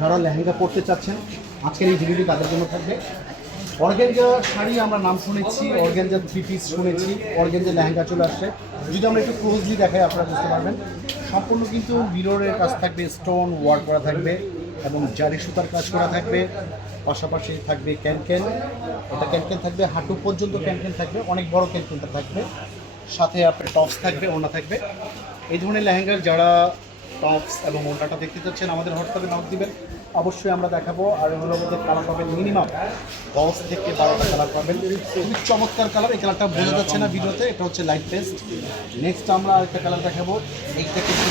যারা লেহেঙ্গা পরতে চাচ্ছেন আজকের এই ভিডিওটি তাদের জন্য থাকবে। অর্গানজা শাড়ি আমরা নাম শুনেছি, অর্গানজা থ্রি পিস শুনেছি, অর্গানজা লেহেঙ্গা চলে আসছে। যদি আমরা একটু ক্লোজলি দেখাই আপনারা বুঝতে পারবেন সম্পূর্ণ কিন্তু মিররের কাজ থাকবে, স্টোন ওয়ার্ক করা থাকবে এবং জারি সুতার কাজ করা থাকবে। পাশাপাশি থাকবে ক্যানকেন, এটা ক্যানকেন থাকবে হাঁটু পর্যন্ত, ক্যানকেন থাকবে অনেক বড় ক্যানকেনটা থাকবে, সাথে আপনার টপস থাকবে, ওড়না থাকবে। এই ধরনের লেহেঙ্গার যারা টপস এবং ওড়নাটা দেখতে চাচ্ছেন আমাদের হোয়াটসঅ্যাপে নক দিবেন, অবশ্যই আমরা দেখাবো। আর এগুলোর মধ্যে কালার পাবেন মিনিমাম 10 থেকে 12টা কালার পাবেন। খুবই চমৎকার কালার, এই কালারটা বোঝা যাচ্ছে না ভিডিওতে, এটা হচ্ছে লাইট পেস্ট। নেক্সট আমরা আরেকটা কালার দেখাবো, এইটা কিন্তু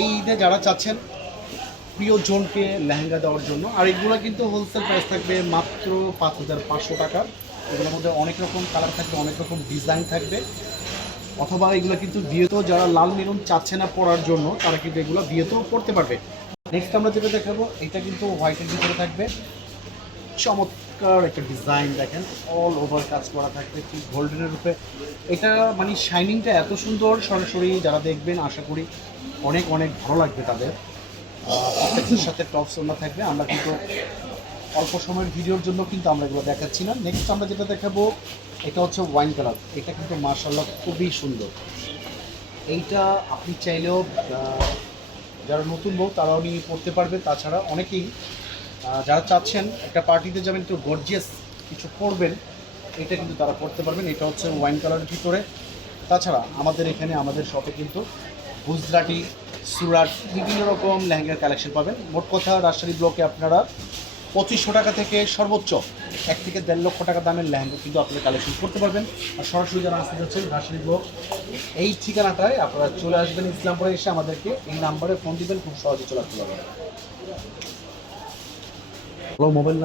এই ঈদে যারা চাচ্ছেন প্রিয়জনকে লেহেঙ্গা দেওয়ার জন্য। আর এগুলো কিন্তু হোলসেল প্রাইস থাকবে মাত্র 5500 টাকা। এগুলোর মধ্যে অনেক রকম কালার থাকবে, অনেক রকম ডিজাইন থাকবে। অথবা এগুলো কিন্তু বিয়েতেও যারা লাল মেরুন চাচ্ছে না পরার জন্য তারা কিন্তু এগুলো বিয়েতেও পরতে পারবে। নেক্সট আমরা যেটা দেখাবো এটা কিন্তু হোয়াইটের ভিতরে থাকবে, চমৎকার একটা ডিজাইন দেখেন, অল ওভার কাজ করা থাকবে ঠিক গোল্ডেনের রূপে। এটা মানে শাইনিংটা এত সুন্দর, সরাসরি যারা দেখবেন আশা করি অনেক অনেক ভালো লাগবে তাদের। প্রত্যেকটার সাথে টপস ওড়না থাকবে। আমরা কিন্তু অল্প সময়ের ভিডিওর জন্য কিন্তু আমরা এগুলো দেখাচ্ছি না। নেক্সট আমরা যেটা দেখাবো এটা হচ্ছে ওয়াইন কালার, এটা কিন্তু মাশাআল্লাহ খুবই সুন্দর। এইটা আপনি চাইলেও যারা নতুন বউ তারাও নিয়ে পড়তে পারবে। তাছাড়া অনেকেই যারা চাচ্ছেন একটা পার্টিতে যাবেন একটু গর্জিয়াস কিছু পরবেন, এটা কিন্তু তারা পড়তে পারবেন। এটা হচ্ছে ওয়াইন কালারের ভিতরে। তাছাড়া আমাদের এখানে আমাদের শপে কিন্তু গুজরাটি, সুরাট বিভিন্ন রকম লেহেঙ্গার কালেকশন পাবেন। মোট কথা রাজশাহী ব্লকে আপনারা 2500 টাকা থেকে সর্বোচ্চ 1 থেকে 1.5 লক্ষ টাকা দামের লেহেঙ্গা কিন্তু আপনারা কালেকশন করতে পারবেন। আর সরাসরি যারা আসতে যাচ্ছেন রাজশাহী ব্লক এই ঠিকানাটায় আপনারা চলে আসবেন, ইসলামপুরে এসে আমাদেরকে এই নাম্বারে ফোন দিবেন, খুব সহজে চলে আসতে পারবেন। Hello mobile